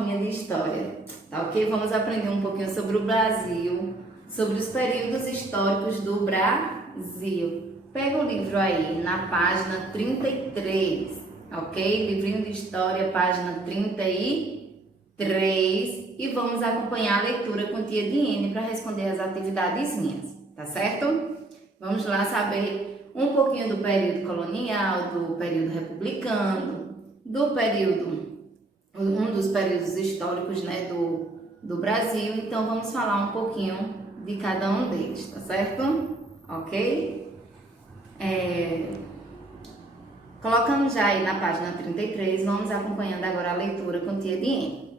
aulinha de história, tá ok? Vamos aprender um pouquinho sobre o Brasil, sobre os períodos históricos do Brasil. Pega o livro aí, na página 33, ok? Livrinho de História, página 33, e vamos acompanhar a leitura com tia Diene para responder as atividadezinhas, tá certo? Vamos lá saber um pouquinho do período colonial, do período republicano, do período, um dos períodos históricos, né, do Brasil. Então vamos falar um pouquinho de cada um deles, tá certo? Ok? Colocamos já aí na página 33, vamos acompanhando agora a leitura com tia Diene.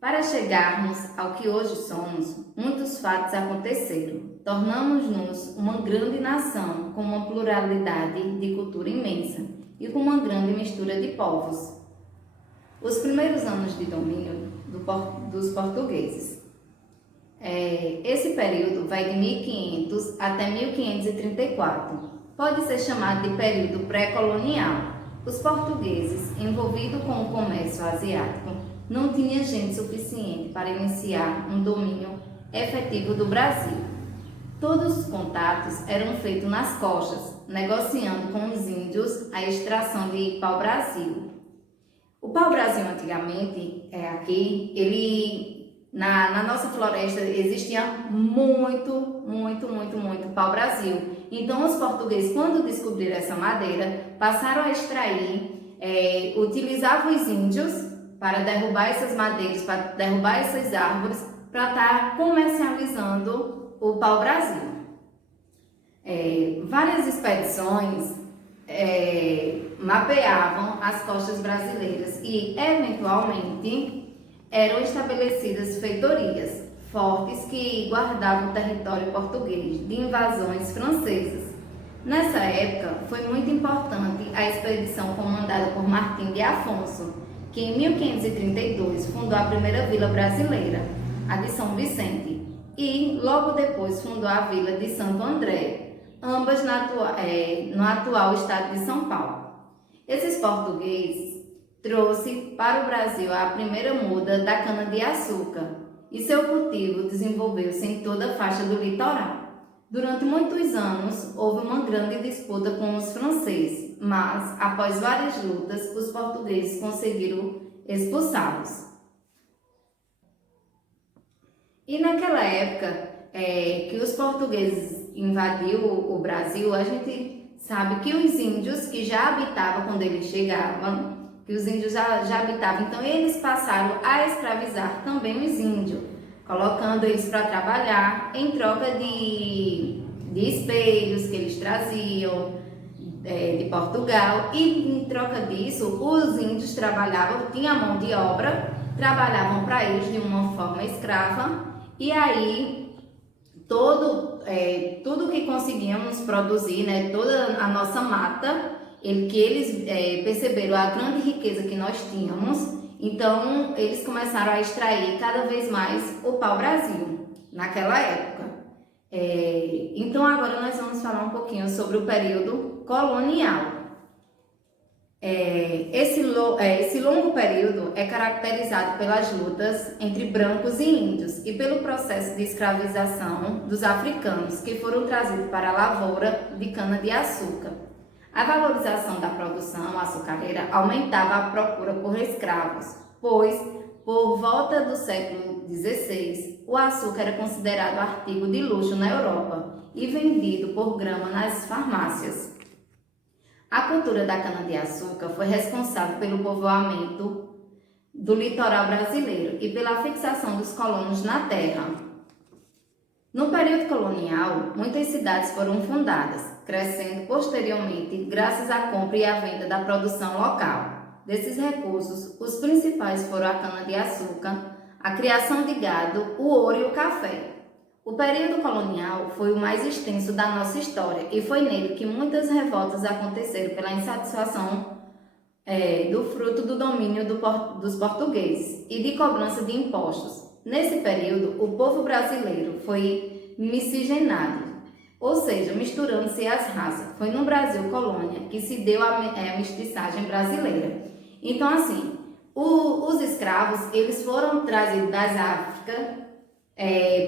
Para chegarmos ao que hoje somos, muitos fatos aconteceram. Tornamos-nos uma grande nação com uma pluralidade de cultura imensa e com uma grande mistura de povos. Os primeiros anos de domínio dos portugueses. Esse período vai de 1500 até 1534. Pode ser chamado de período pré-colonial. Os portugueses, envolvidos com o comércio asiático, não tinham gente suficiente para iniciar um domínio efetivo do Brasil. Todos os contatos eram feitos nas costas, negociando com os índios a extração de pau-brasil. O pau-brasil antigamente, na nossa floresta existia muito pau-brasil. Então os portugueses, quando descobriram essa madeira, passaram a extrair, utilizavam os índios para derrubar essas madeiras, para derrubar essas árvores, para estar comercializando o pau-brasil. Várias expedições mapeavam as costas brasileiras e, eventualmente, eram estabelecidas feitorias fortes que guardavam o território português de invasões francesas. Nessa época, foi muito importante a expedição comandada por Martim de Afonso, que em 1532 fundou a primeira vila brasileira, a de São Vicente, e logo depois fundou a vila de Santo André, ambas no atual estado de São Paulo. Esses portugueses trouxe para o Brasil a primeira muda da cana-de-açúcar e seu cultivo desenvolveu-se em toda a faixa do litoral. Durante muitos anos, houve uma grande disputa com os franceses, mas, após várias lutas, os portugueses conseguiram expulsá-los. E naquela época que os portugueses invadiram o Brasil, a gente sabe que os índios que já habitavam quando eles chegavam, que os índios já habitavam, então eles passaram a escravizar também os índios, colocando eles para trabalhar em troca de espelhos que eles traziam de Portugal, e em troca disso os índios trabalhavam, tinham mão de obra, trabalhavam para eles de uma forma escrava, e aí tudo que conseguíamos produzir, né, toda a nossa mata, que eles perceberam a grande riqueza que nós tínhamos, então eles começaram a extrair cada vez mais o pau-brasil naquela época. Então agora nós vamos falar um pouquinho sobre o período colonial. Esse longo período é caracterizado pelas lutas entre brancos e índios e pelo processo de escravização dos africanos que foram trazidos para a lavoura de cana-de-açúcar. A valorização da produção açucareira aumentava a procura por escravos, pois, por volta do século XVI, o açúcar era considerado artigo de luxo na Europa e vendido por grama nas farmácias. A cultura da cana-de-açúcar foi responsável pelo povoamento do litoral brasileiro e pela fixação dos colonos na terra. No período colonial, muitas cidades foram fundadas, crescendo posteriormente graças à compra e à venda da produção local. Desses recursos, os principais foram a cana-de-açúcar, a criação de gado, o ouro e o café. O período colonial foi o mais extenso da nossa história e foi nele que muitas revoltas aconteceram pela insatisfação do fruto do domínio dos portugueses e de cobrança de impostos. Nesse período, o povo brasileiro foi miscigenado, ou seja, misturando-se as raças. Foi no Brasil colônia que se deu a mestiçagem brasileira. Então, assim, Os escravos, eles foram trazidos das Áfricas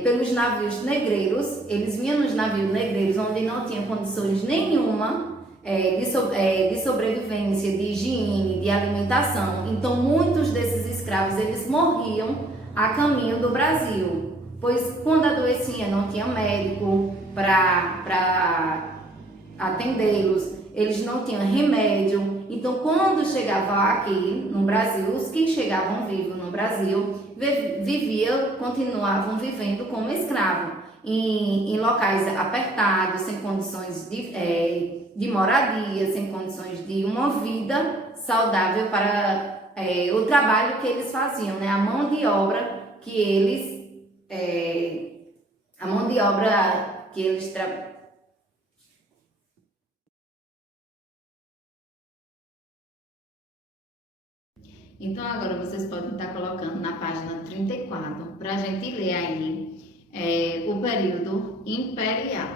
pelos navios negreiros. Eles vinham nos navios negreiros onde não tinha condições nenhuma de sobrevivência, de higiene, de alimentação. Então, muitos desses escravos, eles morriam a caminho do Brasil, pois quando adoecia não tinha médico para atendê-los, eles não tinham remédio. Então, quando chegavam aqui no Brasil, os que chegavam vivos no Brasil continuavam vivendo como escravo em locais apertados, sem condições de moradia, sem condições de uma vida saudável para o trabalho que eles faziam, né? A mão de obra que eles trabalhavam. Então, agora vocês podem estar colocando na página 34 para a gente ler aí o período imperial,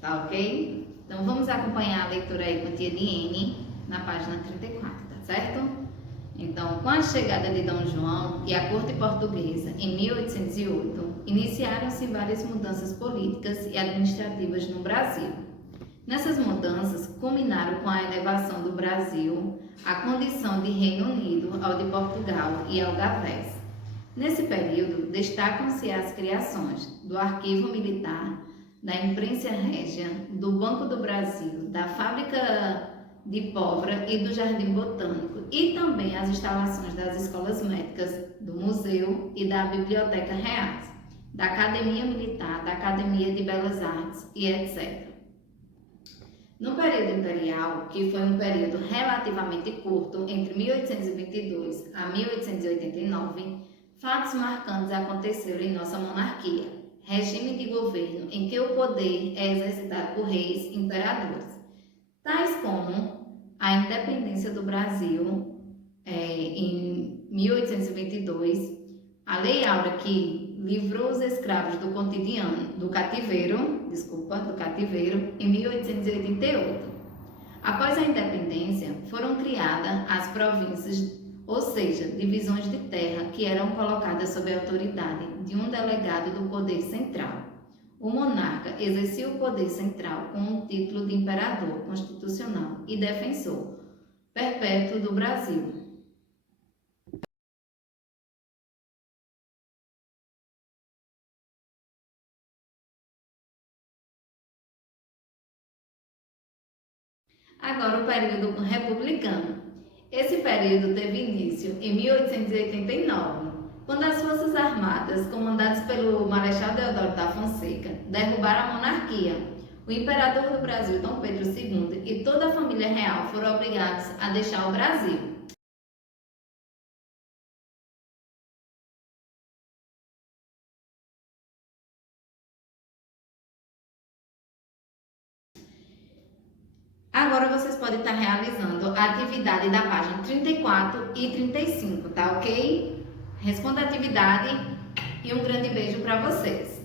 tá ok? Então, vamos acompanhar a leitura aí com a tia Diene na página 34, tá certo? Então, com a chegada de Dom João e a corte portuguesa em 1808, iniciaram-se várias mudanças políticas e administrativas no Brasil. Nessas mudanças, culminaram com a elevação do Brasil à condição de Reino Unido, ao de Portugal e algavés. Nesse período, destacam-se as criações do Arquivo Militar, da Imprensa Régia, do Banco do Brasil, da Fábrica de Pólvora e do Jardim Botânico, e também as instalações das escolas médicas, do Museu e da Biblioteca Reais, da Academia Militar, da Academia de Belas Artes e etc. No período imperial, que foi um período relativamente curto, entre 1822 a 1889, fatos marcantes aconteceram em nossa monarquia, regime de governo em que o poder é exercitado por reis e imperadores, tais como a independência do Brasil em 1822, a Lei Áurea que livrou os escravos do cativeiro em 1888. Após a independência, foram criadas as províncias, ou seja, divisões de terra que eram colocadas sob a autoridade de um delegado do poder central. O monarca exercia o poder central com o título de imperador constitucional e defensor perpétuo do Brasil. Agora o período republicano. Esse período teve início em 1889, quando as Forças Armadas, comandadas pelo Marechal Deodoro da Fonseca, derrubaram a monarquia. O imperador do Brasil, Dom Pedro II, e toda a família real foram obrigados a deixar o Brasil. Agora vocês podem estar realizando a atividade da página 34 e 35, tá ok? Responda a atividade e um grande beijo para vocês.